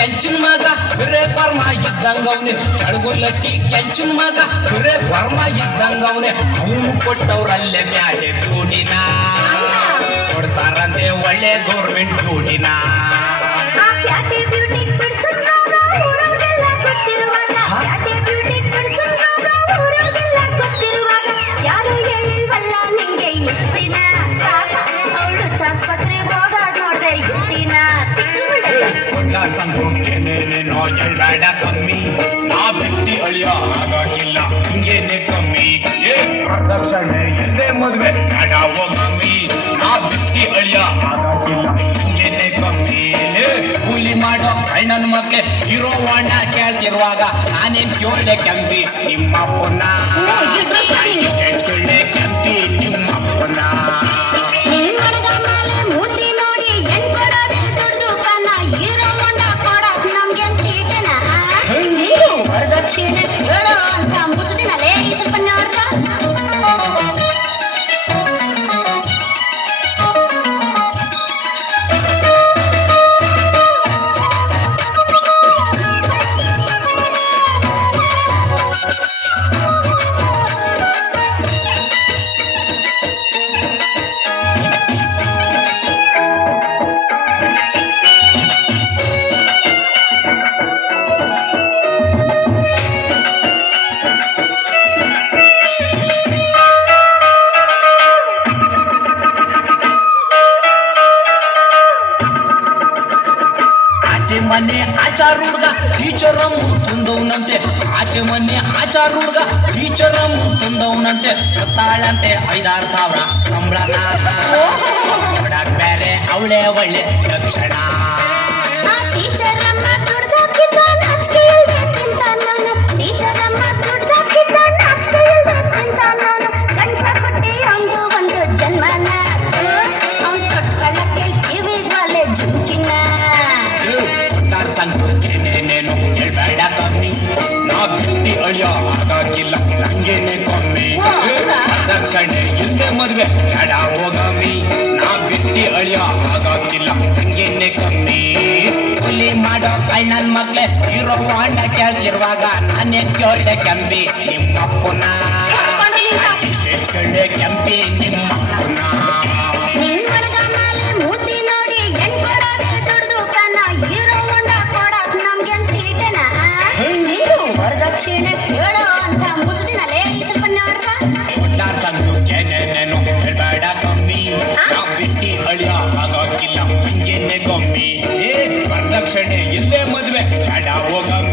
ಕೆಂಚಿನ ಮಗ ಹಿರೇ ವರ್ಮ ಇದ್ದಂಗವ್ನೆ ಚಳಗುಲಟ್ಟಿ ಕೆಂಚಿನ ಮಗ ಹಿರೇ ವರ್ಮ ಇದ್ದಂಗವ್ನೆ ಅವನು ಕೊಟ್ಟವ್ರಲ್ಲೇ ಮ್ಯಾಲೆ ದುಡಿನ ಕೊಡ್ತಾರಂತೆ ಒಳ್ಳೆ ಗೌರ್ಮೆಂಟ್ ದುಡಿನ ಸಂತೋಷನೇನೇನೋ ಹೇಳ್ಬೇಡ ಕಮ್ಮಿ ನಾ ಬಿಟ್ಟಿ ಅಳಿಯ ಆಗಾಗಿಲ್ಲ ಹಿಂಗೇನೆ ಕಮ್ಮಿ ಪ್ರದಕ್ಷಿಣೆ ಎಲ್ಲೇ ಮದುವೆ ಬೇಡ ಹೋಗಮ್ಮಿ ನಾ ಬಿಟ್ಟಿ ಅಳಿಯ ಆಗಾಗಿಲ್ಲ ಹಿಂಗೇನೆ ಕಮ್ಮಿ ಕೂಲಿ ಮಾಡೋ ಕಣ್ಣನ ಮಕ್ಳೆ ಇರೋ ವಾಣ ಕೇಳ್ತಿರುವಾಗ ನಾನೇನ್ ಕೇಳ್ದೆ ಕೆಂಪಿ ನಿಮ್ಮ ಪುನ್ನ ಕೇಳ್ದೆ ಕೆಂಪಿ ನಿಮ್ಮ ಪುನ್ನ ವರದಕ್ಷಿಣೆ ಕೇಳೋ ಅಂತ ಮುಸುಡಿನಲ್ಲೇ ಸ್ವಲ್ಪ ನೋಡ್ಕ ಮನೆ ಆಚಾರ ಹುಡುಗ ಟೀಚರ್ ಮುಂತುಂದವನಂತೆ ಆಚೆ ಮನೆ ಆಚಾರ ಹುಡುಗ ಟೀಚರ್ ಮುಂತುಂದವನಂತೆ ಗೊತ್ತಾಳಂತೆ 5,000-6,000 ಸಂಬಳನ ನೋಡಕ್ ಬೇರೆ ಅವಳೆ ಒಳ್ಳೆ ಲಕ್ಷಣ ಸಂತೋಷನೇನೇನು ಹೇಳ್ಬೇಡ ಕಮ್ಮಿ ನಾ ಬಿಟ್ಟಿ ಅಳಿಯ ಆಗಾಗಿಲ್ಲ ನಂಗೇನೆ ಕಮ್ಮಿ ದಕ್ಷಿಣೆ ಹಿಂದೆ ಮದುವೆ ಬೇಡ ಹೋಗಮ್ಮಿ ನಾ ಬಿಟ್ಟಿ ಅಳಿಯ ಆಗಾಗಿಲ್ಲ ನಂಗೇನೆ ಕಮ್ಮಿ ಕೂಲಿ ಮಾಡೋ ಕಣ್ಣನ್ ಮಕ್ಳೆ ಇರೋ ವಾಂಡ ಕೇಳ್ತಿರುವಾಗ ನಾನೇ ಕೇಳ್ದೆ ಕೆಂಪಿ ನಿಮ್ಮ ಪುನ ಇಷ್ಟೇ ಕೇಳ್ದೆ ಕೆಂಪಿ ನಿಮ್ಮ ಪುನ ವರದಕ್ಷಿಣೆ ಕೇಳೋ ಅಂತ ಮುಸುಡಿನಲ್ಲೇ ಸ್ವಲ್ಪ ನೋಡ್ಕ ಸಂತೋಷನೇನೇನು ಹೇಳ್ಬೇಡ ಕಮ್ಮಿ ನಾ ಬಿಟ್ಟಿ ಅಳಿಯ ಆಗಾಗಿಲ್ಲ ಹಿಂಗೇನೆ ಕಮ್ಮಿ ವರದಕ್ಷಿಣೆ ಇಲ್ಲೇ ಮದುವೆ ಬೇಡ ಹೋಗಮ್ಮಿ